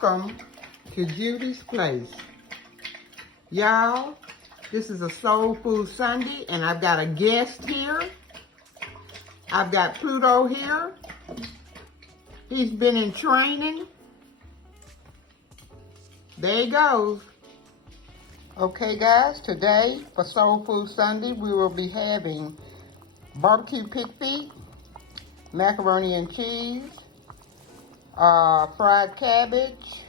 Welcome to Judy's Place. Y'all, this is a Soul Food Sunday, and I've got a guest here. I've got Pluto here. He's been in training. There he goes. Okay, guys, today for Soul Food Sunday, we will be having barbecue pig feet, macaroni and cheese, fried cabbage,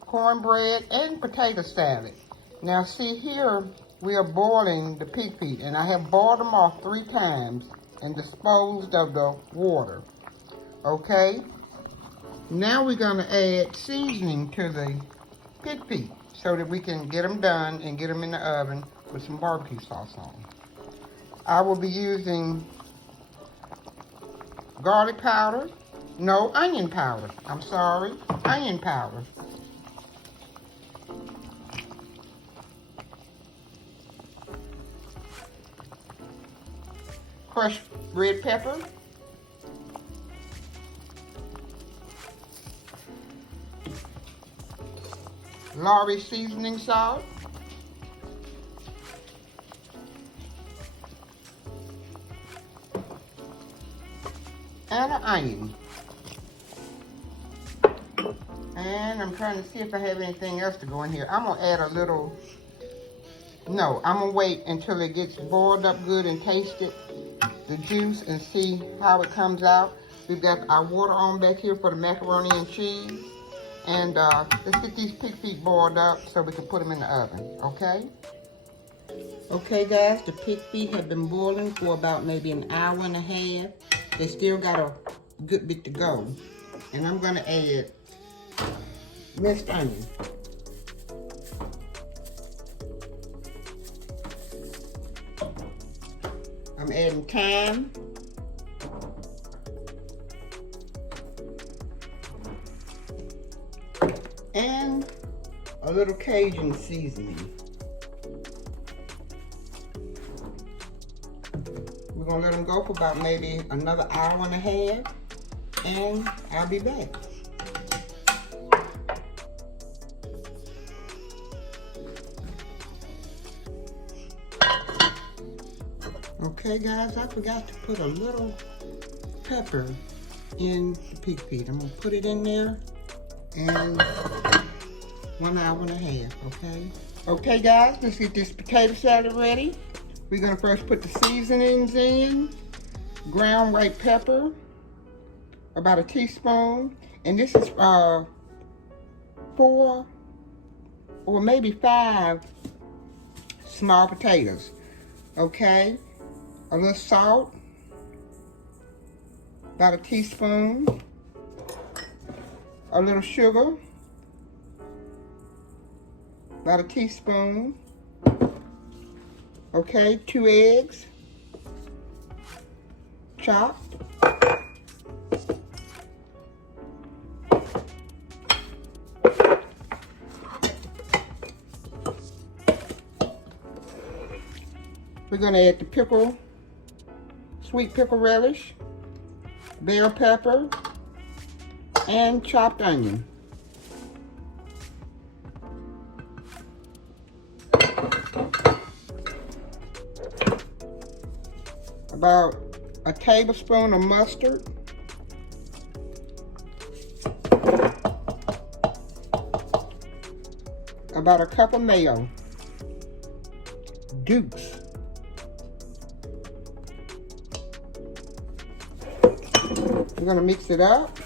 cornbread, and potato salad. Now see here, we are boiling the pig feet, and I have boiled them off 3 times and disposed of the water. Okay, now we're going to add seasoning to the pig feet so that we can get them done and get them in the oven with some barbecue sauce on. I will be using garlic powder. No, onion powder. I'm sorry, onion powder. Crushed red pepper. Lorry seasoning salt. And an onion. And I'm trying to see if I have anything else to go in here. I'm going to add a little, no, I'm going to wait until it gets boiled up good and taste it, the juice, and see how it comes out. We've got our water on back here for the macaroni and cheese. And let's get these pig feet boiled up so we can put them in the oven, okay? Okay, guys, the pig feet have been boiling for about maybe an hour and a half. They still got a good bit to go. And I'm going to add minced onion. I'm adding thyme. And a little Cajun seasoning. We're going to let them go for about maybe another hour and a half. And I'll be back. Okay, guys, I forgot to put a little pepper in the pig feet. I'm going to put it in there and 1 hour and a half, okay? Okay, guys, let's get this potato salad ready. We're going to first put the seasonings in. Ground white pepper, about a teaspoon. And this is 4 or maybe 5 small potatoes, okay? A little salt, about a teaspoon. A little sugar, about a teaspoon. Okay, 2 eggs, chopped. We're gonna add the pickle, sweet pickle relish, bell pepper, and chopped onion. About a tablespoon of mustard. About a cup of mayo. Dukes. We're gonna mix it up.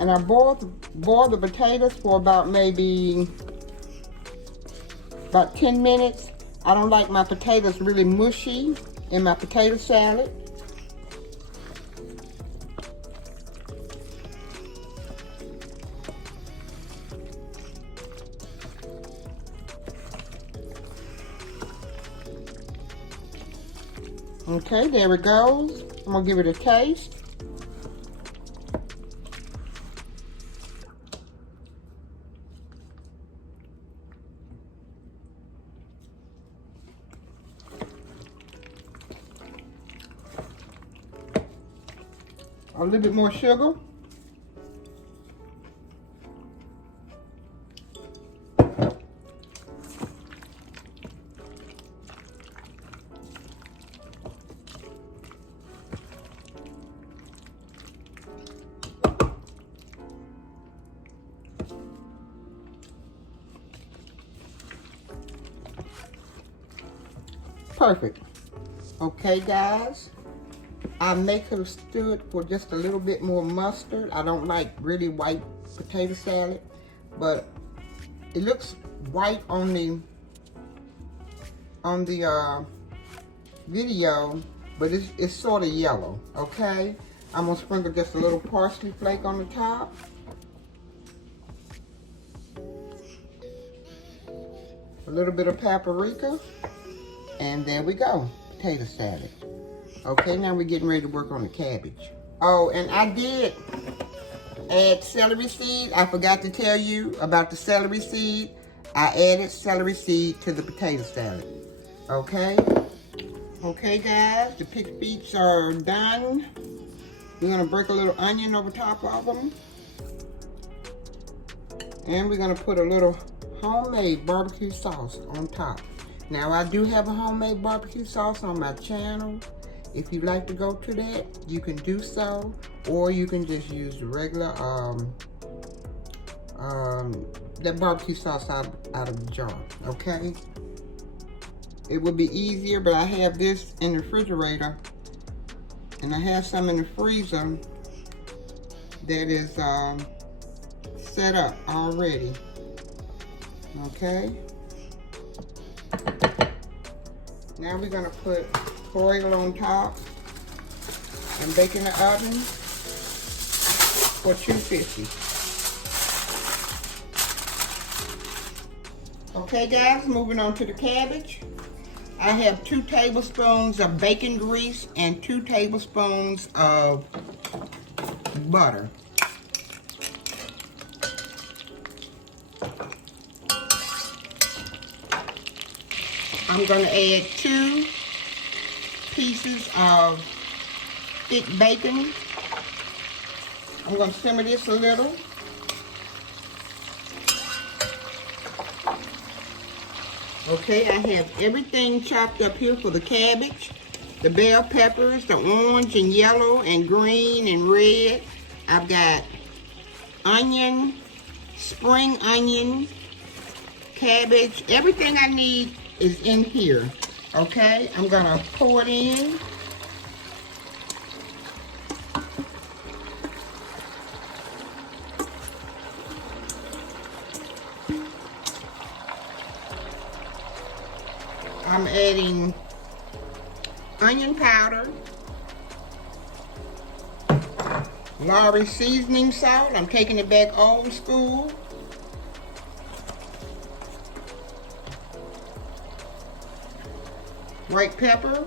And I boil the potatoes for about maybe about 10 minutes. I don't like my potatoes really mushy in my potato salad. Okay, there it goes. I'm gonna give it a taste. a little bit more sugar. perfect. Okay, guys. I may have stood for just a little bit more mustard. I don't like really white potato salad, but it looks white on the video, but it's sort of yellow. Okay, I'm gonna sprinkle just a little parsley flake on the top. A little bit of paprika, and there we go, potato salad. Okay, now we're getting ready to work on the cabbage. Oh, and I did add celery seed. I forgot to tell you about the celery seed. I added celery seed to the potato salad. Okay? Okay, guys, the pig feet are done. We're gonna break a little onion over top of them. And we're gonna put a little homemade barbecue sauce on top. Now, I do have a homemade barbecue sauce on my channel. If you'd like to go to that, you can do so, or you can just use the regular that barbecue sauce out of the jar. Okay, it would be easier, but I have this in the refrigerator, and I have some in the freezer that is set up already. Okay, now we're gonna put foil on top and bake in the oven for 250. Okay, guys, moving on to the cabbage. I have 2 tablespoons of bacon grease and 2 tablespoons of butter. I'm going to add 2 pieces of thick bacon. I'm going to simmer this a little. Okay, I have everything chopped up here for the cabbage. The bell peppers, the orange and yellow and green and red. I've got onion, spring onion, cabbage. Everything I need is in here. Okay, I'm gonna pour it in. I'm adding onion powder, Lowry seasoning salt. I'm taking it back old school. White pepper.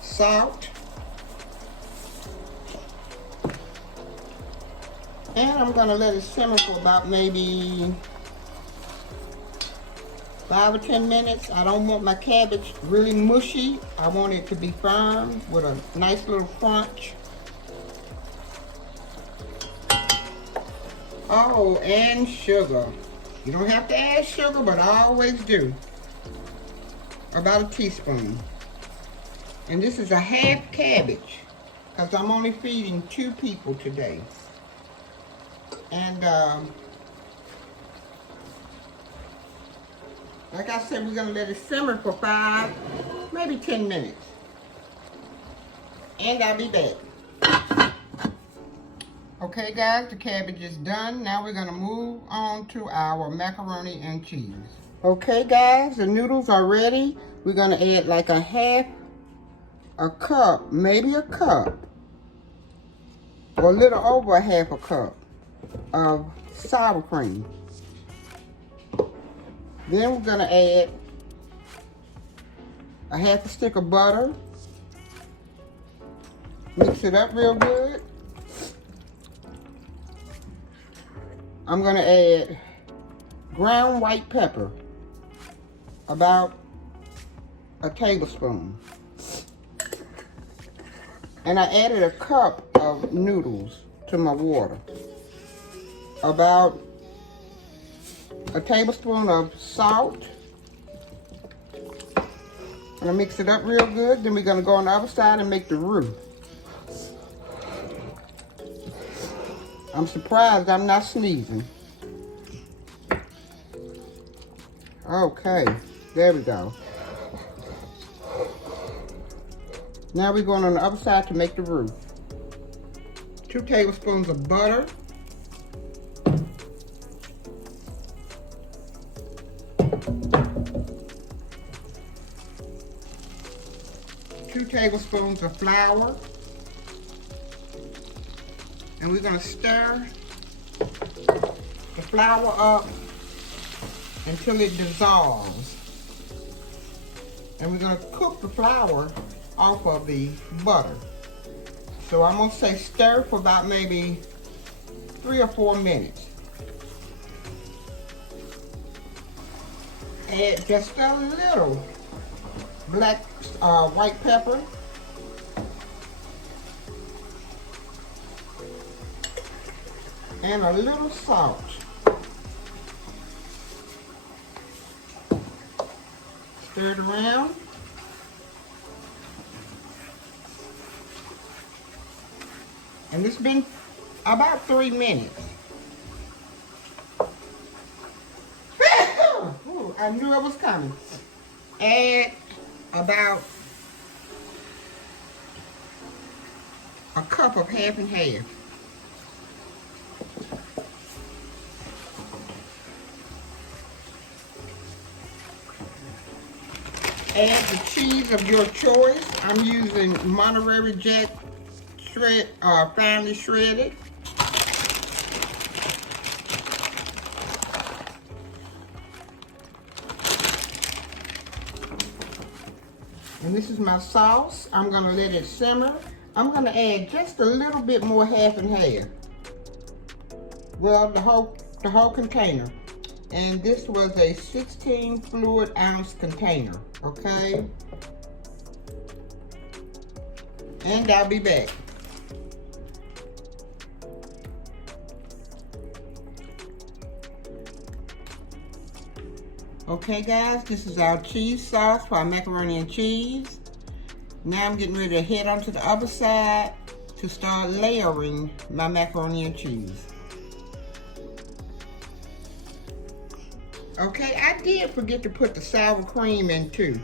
Salt. And I'm going to let it simmer for about maybe 5 or 10 minutes. I don't want my cabbage really mushy. I want it to be firm with a nice little crunch. Oh, and sugar. You don't have to add sugar, but I always do. About a teaspoon. And this is a half cabbage, because I'm only feeding 2 people today. And like I said, we're gonna let it simmer for 5, maybe 10 minutes. And I'll be back. Okay, guys, the cabbage is done. Now we're gonna move on to our macaroni and cheese. Okay, guys, the noodles are ready. We're gonna add like a cup, maybe a cup, or a little over a half a cup of sour cream. Then we're gonna add a half a stick of butter. Mix it up real good. I'm gonna add ground white pepper, about a tablespoon. And I added a cup of noodles to my water. About a tablespoon of salt. I'm gonna mix it up real good. Then we're gonna go on the other side and make the roux. I'm surprised I'm not sneezing. Okay, there we go. Now we're going on the other side to make the roof. 2 tablespoons of butter. Two tablespoons of flour. And we're going to stir the flour up until it dissolves. And we're going to cook the flour off of the butter. So I'm going to say stir for about maybe 3 or 4 minutes. Add just a little white pepper. And a little salt. Stir it around. And it's been about 3 minutes. Ooh, I knew it was coming. Add about a cup of half and half. Add the cheese of your choice. I'm using Monterey Jack finely shredded. And this is my sauce. I'm gonna let it simmer. I'm gonna add just a little bit more half and half. Well, the whole container. And this was a 16 fluid ounce container, okay? And I'll be back. Okay guys, this is our cheese sauce for our macaroni and cheese. Now I'm getting ready to head onto the other side to start layering my macaroni and cheese. Okay, I did forget to put the sour cream in too.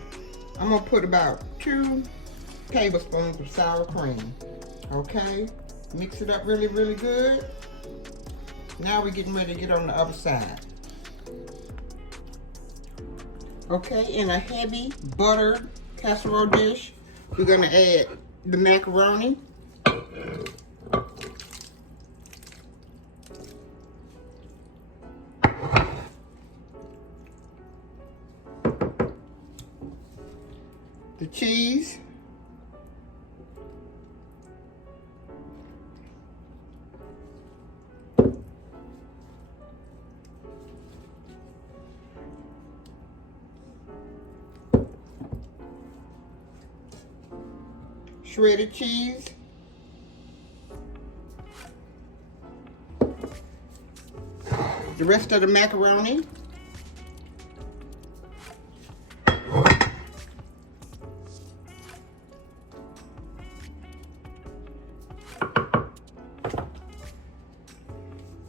I'm gonna put about 2 tablespoons of sour cream. Okay, mix it up really, really good. Now we're getting ready to get on the other side. Okay, in a heavy buttered casserole dish, we're gonna add the macaroni. The cheese. Shredded cheese. The rest of the macaroni.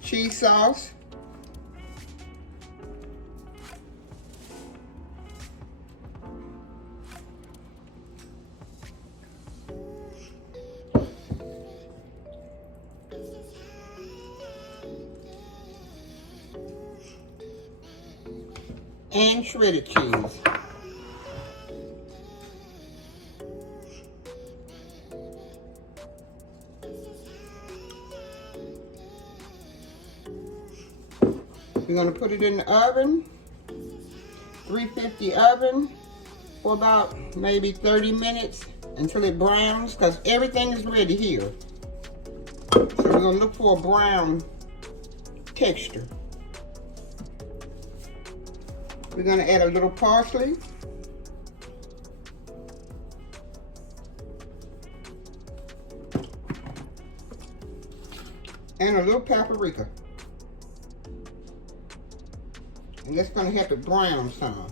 Cheese sauce. And shredded cheese. We're going to put it in the oven, 350 oven, for about maybe 30 minutes until it browns, because everything is ready here. So we're going to look for a brown texture. We're going to add a little parsley. And a little paprika. And that's going to help it brown some.